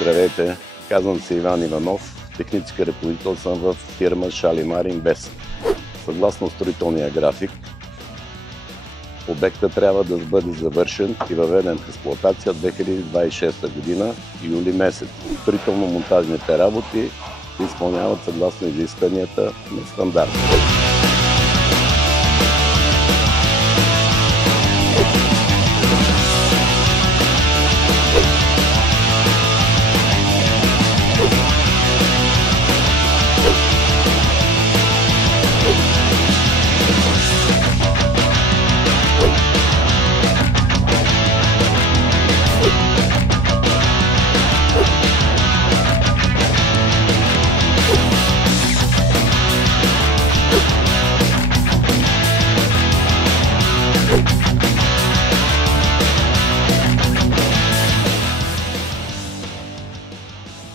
Здравейте, казвам се Иван Иванов, технически ръководител съм в фирма Шалимар Инвест. Съгласно строителния график, обектът трябва да бъде завършен и въведен в експлоатация 2026 година, юли месец. Строително-монтажните работи се изпълняват съгласно изискванията на стандарта.